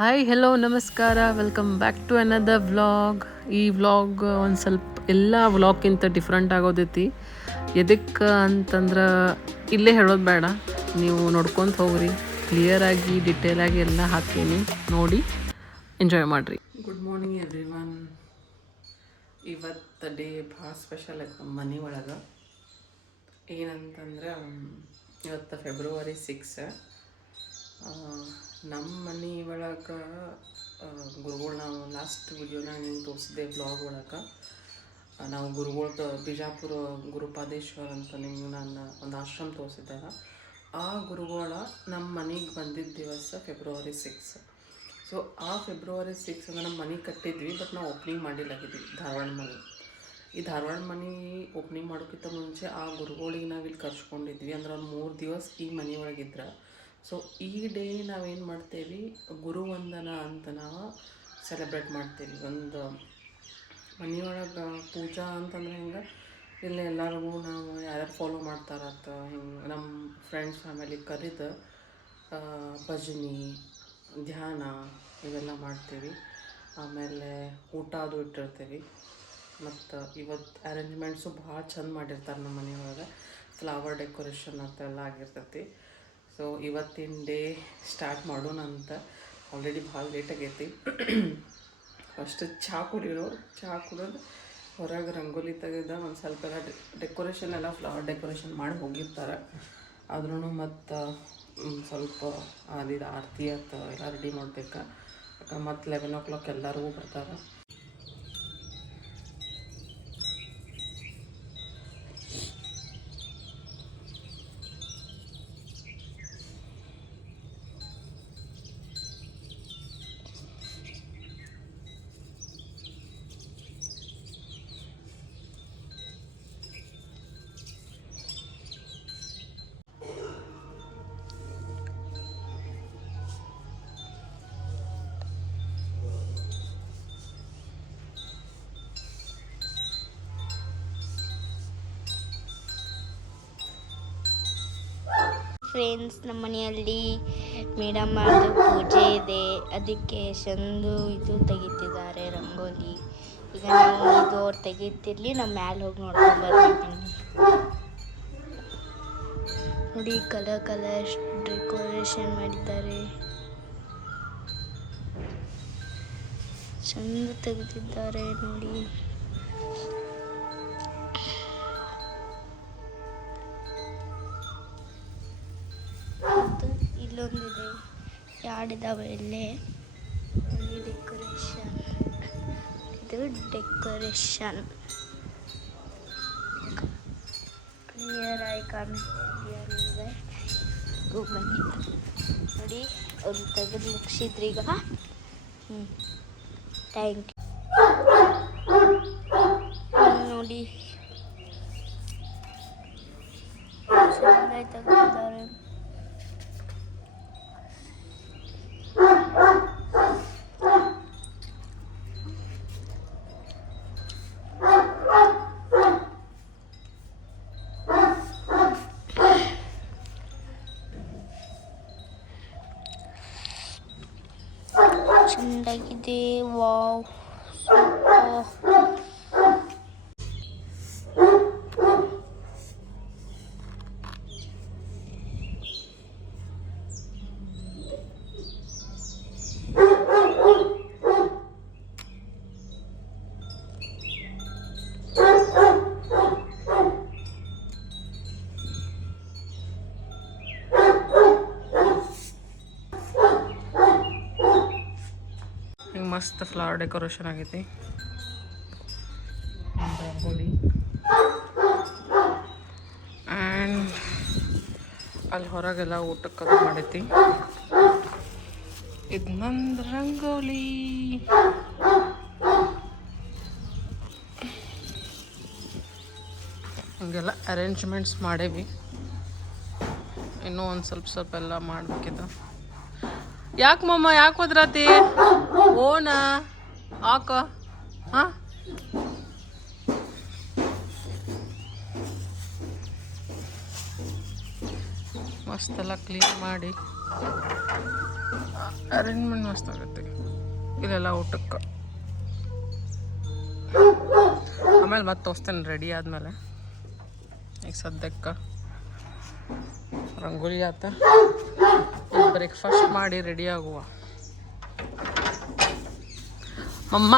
Hi hello ನಮಸ್ಕಾರ, welcome back to another vlog. ಈ vlog ಒಂದು ಸ್ವಲ್ಪ ಎಲ್ಲ ವ್ಲಾಗ್ಗಿಂತ ಡಿಫ್ರೆಂಟ್ ಆಗೋದೈತಿ. ಎದಕ್ಕೆ ಅಂತಂದ್ರೆ ಇಲ್ಲೇ ಹೇಳೋದು ಬೇಡ, ನೀವು ನೋಡ್ಕೊತ ಹೋಗ್ರಿ. ಕ್ಲಿಯರಾಗಿ ಡಿಟೇಲಾಗಿ ಎಲ್ಲ ಹಾಕೀನಿ, ನೋಡಿ ಎಂಜಾಯ್ ಮಾಡಿರಿ. Good morning every one. ಇವತ್ತು ಡೇ ಭಾಳ ಸ್ಪೆಷಲ್ ಐತೆ ನಮ್ಮ ಮನೆ ಒಳಗೆ. ಏನಂತಂದ್ರೆ ಇವತ್ತು ಫೆಬ್ರವರಿ 6. ನಮ್ಮ ಮನೆ ಒಳಗೆ ಗುರುಗಳು, ನಾವು ಲಾಸ್ಟ್ ವಿಡಿಯೋನ ನಿಮ್ಗೆ ತೋರಿಸಿದೆ ವ್ಲಾಗ್ ಒಳಗೆ. ನಾವು ಗುರುಗಳದ್ದು ಬಿಜಾಪುರ ಗುರುಪಾದೇಶ್ವರ ಅಂತ ನಿಮ್ಗೆ ನಾನು ಒಂದು ಆಶ್ರಮ ತೋರಿಸಿದ್ದಾಗ, ಆ ಗುರುಗಳ ನಮ್ಮ ಮನೆಗೆ ಬಂದಿದ್ದ ದಿವಸ ಫೆಬ್ರವರಿ 6. ಸೊ ಆ ಫೆಬ್ರವರಿ 6 ಅಂದ್ರೆ ನಮ್ಮ ಮನೆ ಕಟ್ಟಿದ್ವಿ, ಬಟ್ ನಾವು ಓಪನಿಂಗ್ ಮಾಡಿಲ್ಲಾಗಿದ್ವಿ. ಧಾರವಾಡ ಮನೆ, ಈ ಧಾರವಾಡ ಮನೆ ಓಪನಿಂಗ್ ಮಾಡೋಕ್ಕಿಂತ ಮುಂಚೆ ಆ ಗುರುಗಳಿಗೆ ನಾವು ಇಲ್ಲಿ ಕರ್ಸ್ಕೊಂಡಿದ್ವಿ. ಅಂದ್ರೆ ಒಂದು 3 ದಿವಸ ಈ ಮನೆಯೊಳಗಿದ್ರೆ. ಸೊ ಈ ಡೇ ನಾವೇನು ಮಾಡ್ತೇವೆ, ಗುರುವಂದನ ಅಂತ ನಾವು ಸೆಲೆಬ್ರೇಟ್ ಮಾಡ್ತೇವೆ. ಒಂದು ಮನೆಯೊಳಗೆ ಪೂಜಾ ಅಂತಂದ್ರೆ ಹಿಂಗೆ ಇಲ್ಲಿ ಎಲ್ಲರಿಗೂ ನಾವು ಯಾರ್ಯಾರು ಫಾಲೋ ಮಾಡ್ತಾರತ್ತ ಹಿಂಗೆ ನಮ್ಮ ಫ್ರೆಂಡ್ಸ್ ಫ್ಯಾಮಿಲಿ ಕರೆದು ಭಜನೆ, ಧ್ಯಾನ ಇವೆಲ್ಲ ಮಾಡ್ತೀವಿ. ಆಮೇಲೆ ಊಟ ಅದು ಇಟ್ಟಿರ್ತೀವಿ. ಮತ್ತು ಇವತ್ತು ಅರೇಂಜ್ಮೆಂಟ್ಸು ಭಾಳ ಚಂದ ಮಾಡಿರ್ತಾರೆ ನಮ್ಮ ಮನೆಯೊಳಗೆ. ಫ್ಲವರ್ ಡೆಕೋರೇಷನ್ ಅಂತೆಲ್ಲ ಆಗಿರ್ತೈತಿ. ಸೊ ಇವತ್ತಿನ ಡೇ ಸ್ಟಾರ್ಟ್ ಮಾಡೋಣ ಅಂತ. ಆಲ್ರೆಡಿ ಭಾಳ ಲೇಟ್ ಆಗೈತಿ. ಫಸ್ಟ್ ಚಹಾ ಕುಡಿಯೋದು ಹೊರಗೆ ರಂಗೋಲಿ ತೆಗೆದ ಒಂದು ಸ್ವಲ್ಪ ಎಲ್ಲ ಡೆಕೋರೇಷನ್ ಎಲ್ಲ ಫ್ಲವರ್ ಡೆಕೋರೇಷನ್ ಮಾಡಿ ಹೋಗಿರ್ತಾರೆ. ಆದ್ರೂ ಮತ್ತು ಸ್ವಲ್ಪ ಅದಿದು ಆರತಿ ಅಂತ ಎಲ್ಲ ರೆಡಿ ಮಾಡ್ಬೇಕು. ಮತ್ತು 11 o'clock ಎಲ್ಲರಿಗೂ ಬರ್ತಾರೆ. ಫ್ರೆಂಡ್ಸ್, ನಮ್ಮ ಮನೆಯಲ್ಲಿ ಮೇಡಮ್ ಅವ್ರದ್ದು ಪೂಜೆ ಇದೆ, ಅದಕ್ಕೆ ಚಂದು ಇದು ತೆಗಿತಿದ್ದಾರೆ ರಂಗೋಲಿ. ಈಗ ನಾವು ಇದು ಅವ್ರು ತೆಗಿತಿರ್ಲಿ, ನಾವು ಮ್ಯಾಲೆ ಹೋಗಿ ನೋಡ್ಕೊಂಡು ಬರ್ತೀನಿ. ನೋಡಿ, ಕಲರ್ ಡೆಕೋರೇಷನ್ ಮಾಡಿದ್ದಾರೆ, ಚಂದ ತೆಗೆದಿದ್ದಾರೆ ನೋಡಿ. ಇಲ್ಲೊಂದಿದೆ, ಎರಡಿದಾವೆ ಇಲ್ಲೇ. ಡೆಕೋರೇಷನ್, ಇದು ಡೆಕೋರೇಷನ್ ಕ್ಲಿಯರ್ ಆಗಿ ಕಾಣಿಸ್ತಿದೆ. ಬನ್ನಿ ನೋಡಿ, ಅವ್ರು ತೆಗೆದು ಮುಗಿಸಿದ್ರಿ ಈಗ. Thank you. ನೋಡಿ ಚೆನ್ನಾಗಿ ತೆಗೆದಿದ್ದಾರೆ. ಚೆಂದಾಗಿದೆ, ವಾವ್, ಸೂಪರ್. ಮಸ್ತ್ ಫ್ಲವರ್ ಡೆಕೋರೇಷನ್ ಆಗೈತಿ. ರಂಗೋಲಿ ಆ್ಯಂಡ್ ಅಲ್ಲಿ ಹೊರಗೆಲ್ಲ ಊಟಕ್ಕೆ ಮಾಡೈತಿ. ಇದು ನಂದು ರಂಗೋಲಿ. ಹಂಗೆಲ್ಲ ಅರೇಂಜ್ಮೆಂಟ್ಸ್ ಮಾಡೇವಿ. ಇನ್ನೂ ಒಂದು ಸ್ವಲ್ಪ ಎಲ್ಲ ಮಾಡಬೇಕಿದೆ. ಯಾಕೆ ಮಮ್ಮ, ಯಾಕೆ ಹೋದ್ರಾತಿ? ಓನ ಆಕ ಹಾಂ, ಮಸ್ತೆಲ್ಲ ಕ್ಲೀನ್ ಮಾಡಿ ಅರೇಂಜ್ಮೆಂಟ್ ಮಸ್ತ್ ಆಗುತ್ತೆ ಇಲ್ಲೆಲ್ಲ ಊಟಕ್ಕೆ. ಆಮೇಲೆ ಮತ್ತೆ ತೋರಿಸ್ತೇನೆ ರೆಡಿ ಆದಮೇಲೆ. ಈಗ ಸದ್ಯಕ್ಕೆ ರಂಗೋಲಿ ಆತ, ಬ್ರೇಕ್ಫಾಸ್ಟ್ ಮಾಡಿ ರೆಡಿ ಆಗುವ. ಅಮ್ಮ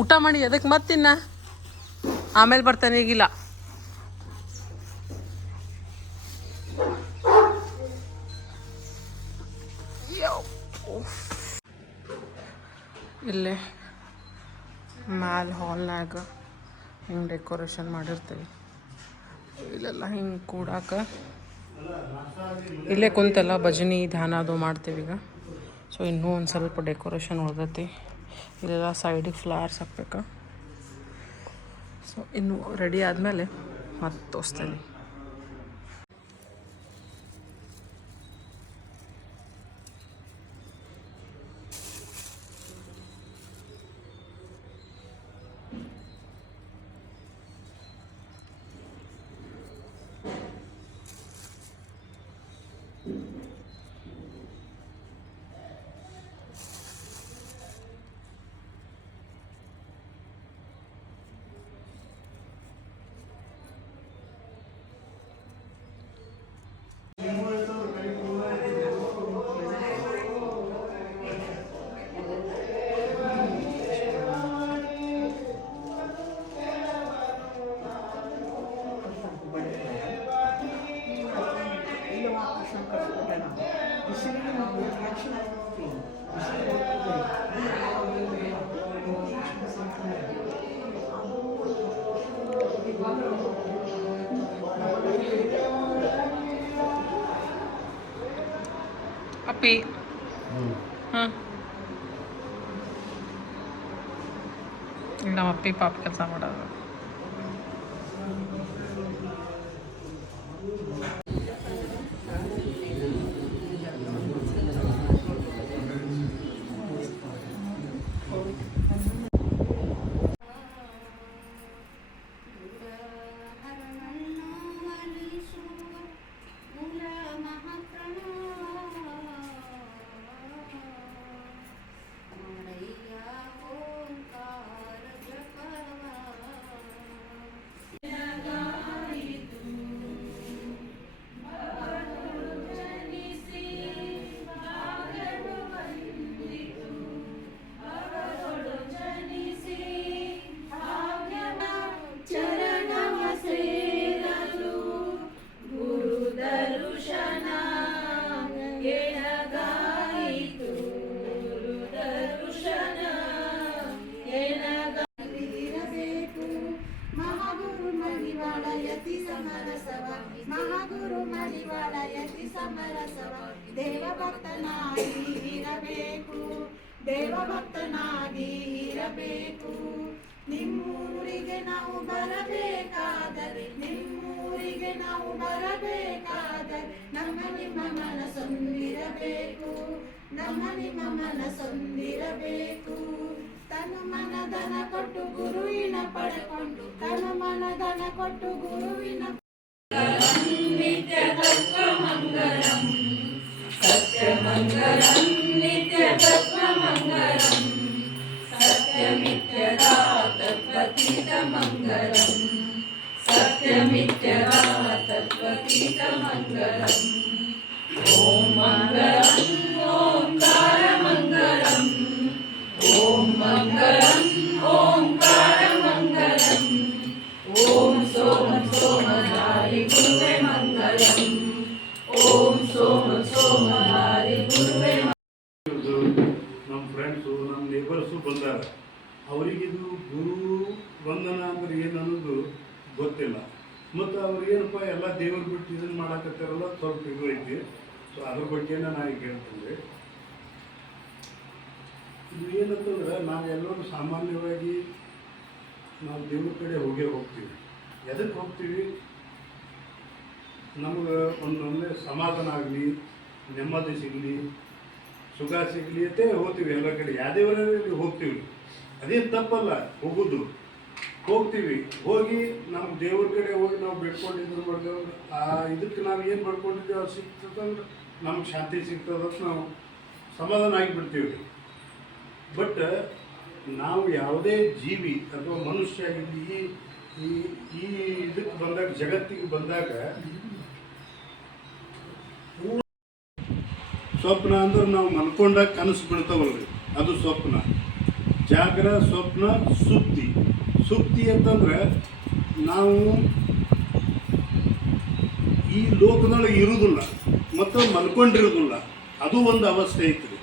ಊಟ ಮಾಡಿ ಅದಕ್ಕೆ ಮತ್ತಿನ್ನ ಆಮೇಲೆ ಬರ್ತಾನೆ ಈಗಿಲ್ಲ. ಇಲ್ಲೇ ಮ್ಯಾಲ ಹಾಲ್ನಾಗ ಹಿಂಗೆ ಡೆಕೋರೇಷನ್ ಮಾಡಿರ್ತೀವಿ. ಇಲ್ಲೆಲ್ಲ ಹಿಂಗೆ ಕೂಡಾಕ ಇಲ್ಲೇ ಕುಂತೆಲ್ಲ ಭಜನಿ ಧ್ಯಾನ ಅದು ಮಾಡ್ತೀವಿ ಈಗ. ಸೊ ಇನ್ನೂ ಒಂದು ಸ್ವಲ್ಪ ಡೆಕೋರೇಷನ್ ಉಳ್ದೈತಿ. ಇಲ್ಲೆಲ್ಲ ಸೈಡಿಗೆ ಫ್ಲವರ್ಸ್ ಹಾಕ್ಬೇಕು. ಸೊ ಇನ್ನು ರೆಡಿ ಆದಮೇಲೆ ಮತ್ತೆ ತೋರಿಸ್ತೇನೆ. ಅಪ್ಪಿ ನಮ್ಮ ಅಪ್ಪಿ ಪಾಪ ಕೆಲಸ ಮಾಡೋದು. ಮಹಾಗುರು ಮಡಿವಾಳ ಯತಿ ಸಮರಸವ ದೇವಭಕ್ತನಾಗಿ ಇರಬೇಕು, ದೇವಭಕ್ತನಾಗಿ ಇರಬೇಕು. ನಿಮ್ಮೂರಿಗೆ ನಾವು ಬರಬೇಕಾದರೆ, ನಿಮ್ಮೂರಿಗೆ ನಾವು ಬರಬೇಕಾದರೆ ನಮ್ಮ ನಿಮ್ಮ ಮನಸ್ಸೊಂದಿರಬೇಕು, ನಮ್ಮ ನಿಮ್ಮ ಮನಸ್ಸೊಂದಿರಬೇಕು. ತನು ಮನದನ ಕೊಟ್ಟು ಗುರುವಿನ ಪಡೆಕೊಂಡು, ತನು ಮನದನ ಕೊಟ್ಟು ಗುರುವಿನ ನಿತ್ಯತತ್ವಮಂಗಲಂ ಸತ್ಯಮಂಗಲಂ ನಿತ್ಯತತ್ವಮಂಗಲಂ ಸತ್ಯಮಿತ್ಯದ ತತ್ವತೀತಮಂಗಲಂ ಸತ್ಯಮಿತ್ಯದ ತತ್ವತೀತಮಂಗಲಂ. ಓಂ ಮಂಗಲಂ ಓಂಕಾರಮಂಗಲಂ, ಓಂ ಮಂಗಲಂ ಓಂಕಾರಮಂಗಲಂ. ಓಂ ಸೋಮ ಸೋಮಧಾರಿ ಗುರುವೇ ಮಂಗಲಂ, ಓಂ ಸೋಮ ಸೋಮಧಾರಿ ಗುರುವೇ. ನಮ್ಮ ಫ್ರೆಂಡ್ಸು ನಮ್ಮ ನೇಬರ್ಸು ಬಂದಾರ. ಅವರಿಗಿದು ಗುರು ವಂದನ ಅಂದ್ರೆ ಏನು ಅನ್ನೋದು ಗೊತ್ತಿಲ್ಲ. ಮತ್ತು ಅವ್ರು ಏನಪ್ಪ ಎಲ್ಲ ದೇವ್ರ ಬಿಟ್ಟು ಇದನ್ನು ಮಾಡಾಕತ್ತಾರಲ್ಲ, ಸ್ವಲ್ಪ ಇದು ಐತಿ. ಸೊ ಅದ್ರ ಬಗ್ಗೆನ ನಾ ಈಗ ಹೇಳ್ತೀನಿ. ಇದು ಏನಂತಂದ್ರೆ ನಾವೆಲ್ಲರೂ ಸಾಮಾನ್ಯವಾಗಿ ನಾವು ದೇವ್ರ ಕಡೆ ಹೋಗ್ತೀವಿ. ಎದಕ್ಕೆ ಹೋಗ್ತೀವಿ? ನಮ್ಗೆ ಒಂದೊಂದೇ ಸಮಾಧಾನ ಆಗಲಿ, ನೆಮ್ಮದಿ ಸಿಗಲಿ, ಸುಖ ಸಿಗಲಿ ಅಂತ ಹೋಗ್ತೀವಿ. ಎಲ್ಲ ಕಡೆ ಯಾವ್ದೇವರಲ್ಲಿ ಹೋಗ್ತೀವಿ, ಅದೇನು ತಪ್ಪಲ್ಲ, ಹೋಗೋದು ಹೋಗ್ತೀವಿ. ಹೋಗಿ ನಮ್ಮ ದೇವ್ರ ಕಡೆ ಹೋಗಿ ನಾವು ಬೇಡ್ಕೊಂಡಿದ್ರು ಮಾಡಿದೆವು. ಇದಕ್ಕೆ ನಾವು ಏನು ಬೇಡ್ಕೊಂಡಿದ್ದೀವಿ ಅದು ಸಿಗ್ತದಂದ್ರೆ ನಮ್ಗೆ ಶಾಂತಿ ಸಿಗ್ತದಂತ ನಾವು ಸಮಾಧಾನ ಆಗಿಬಿಡ್ತೀವಿ. ಬಟ್ ನಾವು ಯಾವುದೇ ಜೀವಿ ಅಥವಾ ಮನುಷ್ಯ ಇಲ್ಲಿ ಈ ಈ ಇದಕ್ಕೆ ಬಂದಾಗ, ಜಗತ್ತಿಗೆ ಬಂದಾಗ ಸ್ವಪ್ನ ಅಂದ್ರೆ ನಾವು ಮಲ್ಕೊಂಡಾಗ ಕನಸು ಬೀಳ್ತಾವಲ್ರಿ, ಅದು ಸ್ವಪ್ನ. ಜಾಗ್ರ, ಸ್ವಪ್ನ, ಸುಪ್ತಿ. ಸುಪ್ತಿ ಅಂತಂದ್ರೆ ನಾವು ಈ ಲೋಕದೊಳಗೆ ಇರುವುದಿಲ್ಲ ಮತ್ತು ಮಲ್ಕೊಂಡಿರೋದಿಲ್ಲ, ಅದು ಒಂದು ಅವಸ್ಥೆ ಐತ್ರಿ.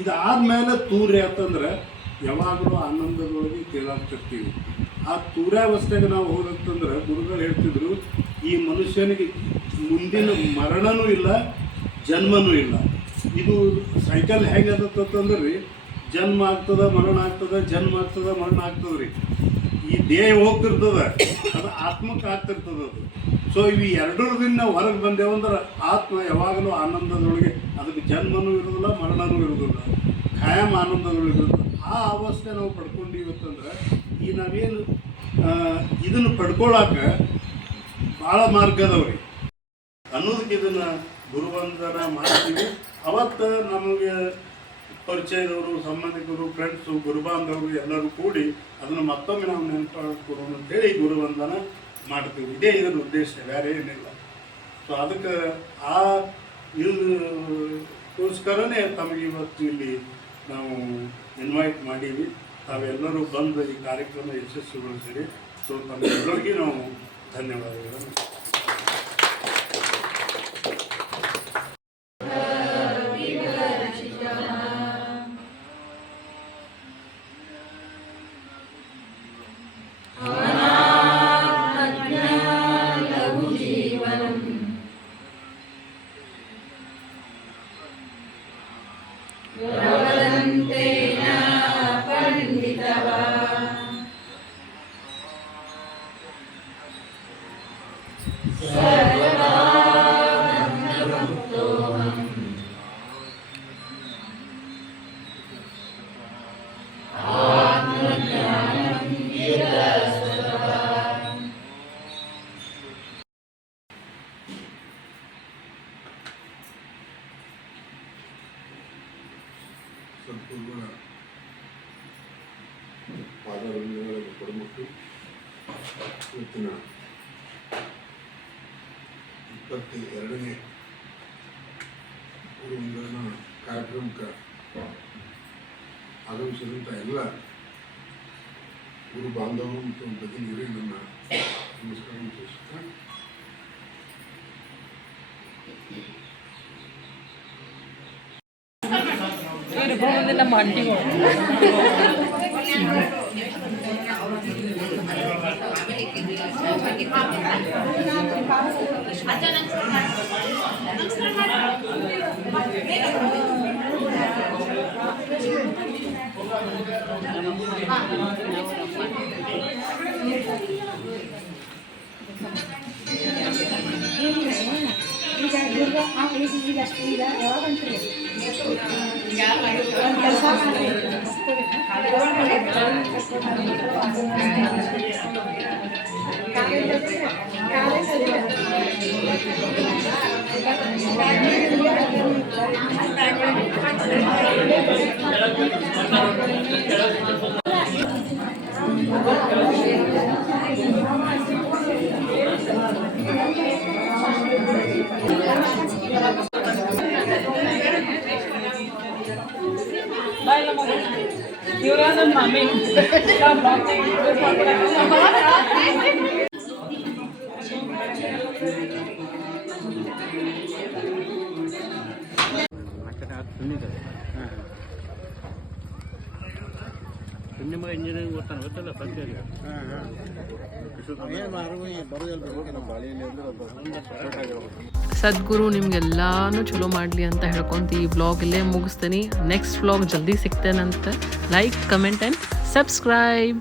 ಇದಾದ್ಮೇಲೆ ತೂರ್ಯ ಅಂತಂದ್ರೆ ಯಾವಾಗಲೂ ಆನಂದದೊಳಗೆ ತೇಲಾಡ್ತಿರ್ತೀವಿ. ಆ ತೂರ್ಯಾವಸ್ಥೆಗೆ ನಾವು ಹೋದಂತಂದ್ರೆ ಗುರುಗಳು ಹೇಳ್ತಿದ್ರು, ಈ ಮನುಷ್ಯನಿಗೆ ಮುಂದಿನ ಮರಣನೂ ಇಲ್ಲ, ಜನ್ಮನೂ ಇಲ್ಲ. ಇದು ಸೈಕಲ್ ಹೆಂಗದಂತಂದ್ರೆ ರೀ, ಜನ್ಮ ಆಗ್ತದ, ಮರಣ ಆಗ್ತದ, ಜನ್ಮ ಆಗ್ತದ, ಮರಣ ಆಗ್ತದ ರೀ. ಈ ದೇಹ ಹೋಗ್ತಿರ್ತದ, ಅದು ಆತ್ಮಕ್ಕೆ ಆಗ್ತಿರ್ತದ ಅದು. ಸೊ ಇವು ಎರಡರದಿಂದ ನಾವು ಹೊರಗೆ ಬಂದೇವಂದ್ರೆ ಆತ್ಮ ಯಾವಾಗಲೂ ಆನಂದದೊಳಗೆ, ಅದಕ್ಕೆ ಜನ್ಮನೂ ಇರೋದಿಲ್ಲ, ಮರಣನೂ ಇರೋದಿಲ್ಲ, ಖಾಯಂ ಆನಂದದೊಳಗೆ ಇರೋದಿಲ್ಲ. ಆ ಅವಸ್ಥೆ ನಾವು ಪಡ್ಕೊಂಡಿವತ್ತಂದ್ರೆ ಈ ನಾವೇನು ಇದನ್ನು ಪಡ್ಕೊಳ್ಳಾಕ ಭಾಳ ಮಾರ್ಗ ಅದಾವ್ರಿ ಅನ್ನೋದಕ್ಕೆ ಇದನ್ನು ಗುರುವಂದನ ಮಾಡ್ತೀವಿ. ಅವತ್ತು ನಮಗೆ ಪರಿಚಯದವರು, ಸಂಬಂಧಿಕರು, ಫ್ರೆಂಡ್ಸು, ಗುರುಬಾಂಧವರು ಎಲ್ಲರೂ ಕೂಡಿ ಅದನ್ನು ಮತ್ತೊಮ್ಮೆ ನಾವು ನೆನಪಾಡ್ಕೊಡೋಣ ಅಂತೇಳಿ ಗುರುವಂದನ ಮಾಡ್ತೀವಿ. ಇದೇ ಇದರ ಉದ್ದೇಶ, ಬೇರೆ ಏನಿಲ್ಲ. ಸೊ ಅದಕ್ಕೆ ಆ ಇದಕ್ಕೋಸ್ಕರನೇ ತಮಗೆ ಇವತ್ತು ಇಲ್ಲಿ ನಾವು ಇನ್ವೈಟ್ ಮಾಡೀವಿ. ತಾವೆಲ್ಲರೂ ಬಂದು ಈ ಕಾರ್ಯಕ್ರಮ ಯಶಸ್ವಿಗೊಳಿಸಿರಿ. ಸೊ ತಮ್ಮೆಲ್ಲರಿಗೂ ನಾವು ಧನ್ಯವಾದಗಳನ್ನು. ಸಂಪೂರ್ಣ ಪಾದಗಳನ್ನು ಕೊಡಮಟ್ಟು ಇವತ್ತಿನ 22ನೇ ಗುರುವಂದನ ಕಾರ್ಯಕ್ರಮಕ್ಕೆ ಆಗಮಿಸಿದಂಥ ಎಲ್ಲ ಗುರು ಬಾಂಧವರು ಮತ್ತು ಭಗಿನಿಯರಿಗೆ ನನ್ನ ನಮಸ್ಕಾರ ತಿಳಿಸುತ್ತಾ ನಮ್ಮ ಆಂಟಿಗಳು ಇವ್ರ ನನ್ನ ಮಮ್ಮಿ ನಿಮಗೆ ಇಂಜಿನಿಯರಿಂಗ್ ಓದ್ತಾನೆ ಗೊತ್ತಲ್ಲ ಫಸ್ಟ್ ಇಯರ್ಗೆ. ಸದ್ಗುರು ನಿಮ್ಗೆಲ್ಲಾನು ಚಲೋ ಮಾಡಲಿ ಅಂತ ಹೇಳ್ಕೊಂತ ಈ ವ್ಲಾಗ್ ಇಲ್ಲೇ ಮುಗಿಸ್ತೀನಿ. ನೆಕ್ಸ್ಟ್ ವ್ಲಾಗ್ ಜಲ್ದಿ ಸಿಗ್ತೇನಂತ. Like, comment and subscribe.